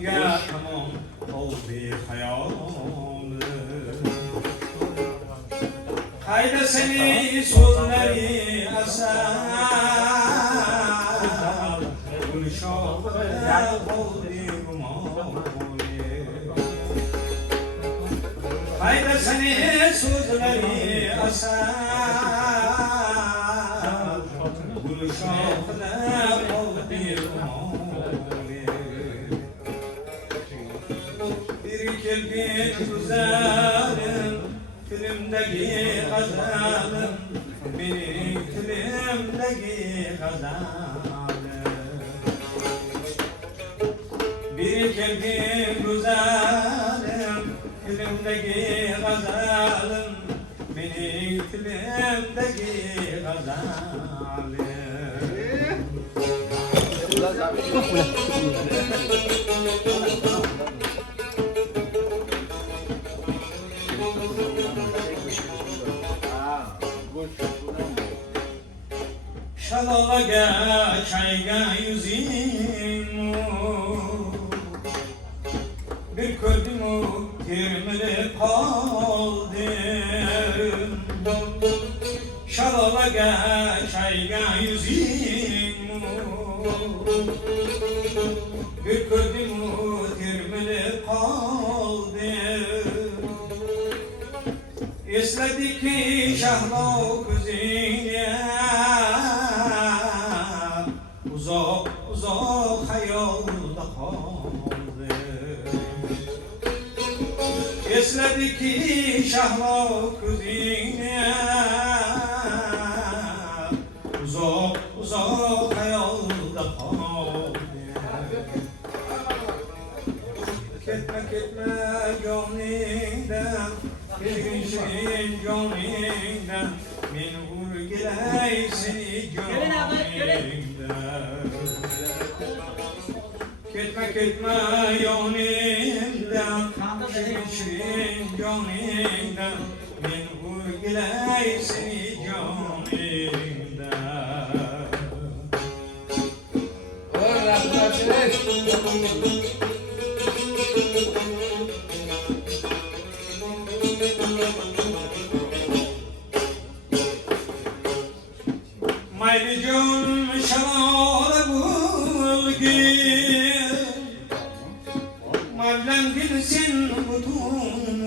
Ya tamam oldu hayalim. Hayda seni sözleri asar, gülşahına oldu mamuli. Hayda seni sözleri asar, gülşahına oldu mamuli. Bir kelbin güzelim, filmdeki gazalım, benim filmdeki gazalım. Bir kelbin güzelim, filmdeki gazalım, benim filmdeki gazalım. Şalalaga çayga yüzüm, bir gördüm o girmeli kaldım. Şalalaga çayga yüzüm, bir gördüm o girmeli kaldım. Esledik ki şahlo kuzine, uzak uzak hayalda kaldı. Esledik ki şahlo kuzine, uzak uzak hayalda kaldı. Ketme ketme gönlümden, şirin şirin gönlümden, men urgilay seni gönlümden. Ketme ketme gönlümden, şirin şirin gönlümden, men urgilay seni gönlümden. Mayli gönlüm şalala bulgin, Mevlam bilsin bütün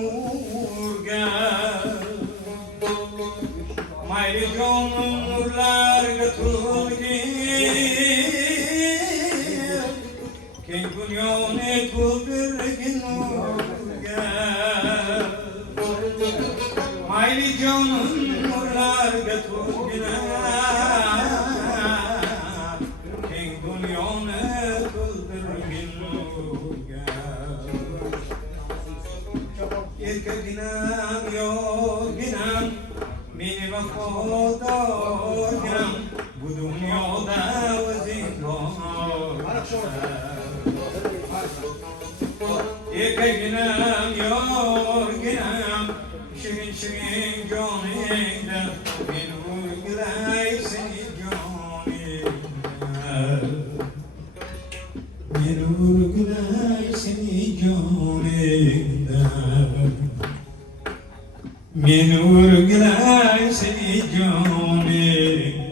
urgan. Mayli gönlüm nurlar götürgin, Keng dünyone kulbirgin urgan. Mayli gönlüm nurlar götürgin, Erkeginam yoginam, meni vafodoginam, bu dünyada vazifam. Erkeginam yoginam, şirin şirin gönlümden, men urgilay seni gönlümden. Men urgilay seni gönlümden. Men urgilay seni gönlümden.